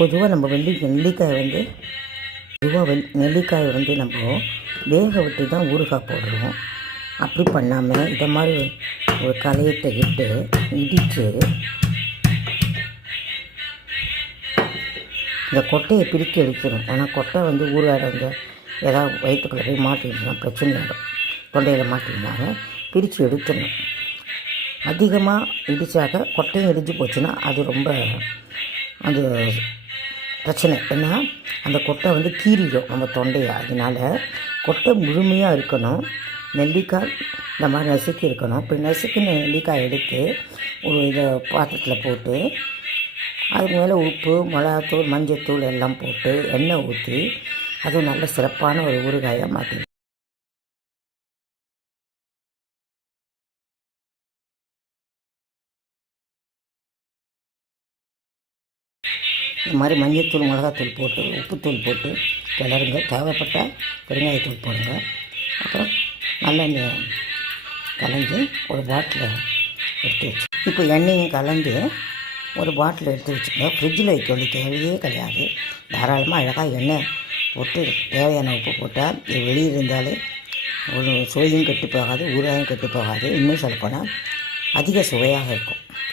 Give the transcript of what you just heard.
பொதுவாக நம்ம வந்து நெல்லிக்காயை வந்து நம்ம வேக விட்டு தான் ஊறுகாய் போடுறோம். அப்படி பண்ணாமல் இதை மாதிரி ஒரு களையத்தை இட்டு இடித்து இந்த கொட்டையை பிரித்து எடுக்கணும். ஆனால் கொட்டை வந்து ஊறுகாய் வந்து ஏதாவது வயிற்றுக்குள்ளே போய் மாட்டினா பிரச்சனை ஆகிடும். தொண்டையில் மாட்டினாங்க பிரித்து எடுத்துடணும். அதிகமாக இடித்தாக்க கொட்டையும் இடிஞ்சு போச்சுன்னா அது பிரச்சனை. ஏன்னா அந்த கொட்டை வந்து கீறிடும் நம்ம தொண்டையை. அதனால் கொட்டை முழுமையாக இருக்கணும். நெல்லிக்காய் இந்த மாதிரி நசுக்கி இருக்கணும். இப்போ நசுக்கின நெல்லிக்காய் எடுத்து ஒரு இதை பாத்திரத்தில் போட்டு அதுக்கு மேலே உப்பு, மிளகாத்தூள், மஞ்சத்தூள் எல்லாம் போட்டு எண்ணெய் ஊற்றி அதுவும் நல்ல சிறப்பான ஒரு ஊறுகாயாக மாற்றிடும். இந்த மாதிரி மஞ்சத்தூள், மிளகாத்தூள் போட்டு உப்புத்தூள் போட்டு கிளறுங்க. தேவைப்பட்டால் பெருங்காயத்தூள் போடுங்க. அப்புறம் நல்லெண்ணெய் கலந்து ஒரு பாட்டில் எடுத்து வச்சு இப்போ எண்ணெயும் கலந்து ஒரு பாட்டில் எடுத்து வச்சுக்கோங்க. ஃப்ரிட்ஜில் வைக்க வேண்டிய தேவையே கிடையாது. தாராளமாக அழகாக எண்ணெய் போட்டு தேவையான உப்பு போட்டால் இது வெளியே இருந்தாலே ஒரு சுவையும் கெட்டு போகாது, ஊறுகாயும் கெட்டு போகாது. இன்னும் சொல்லப்போனால் அதிக சுவையாக இருக்கும்.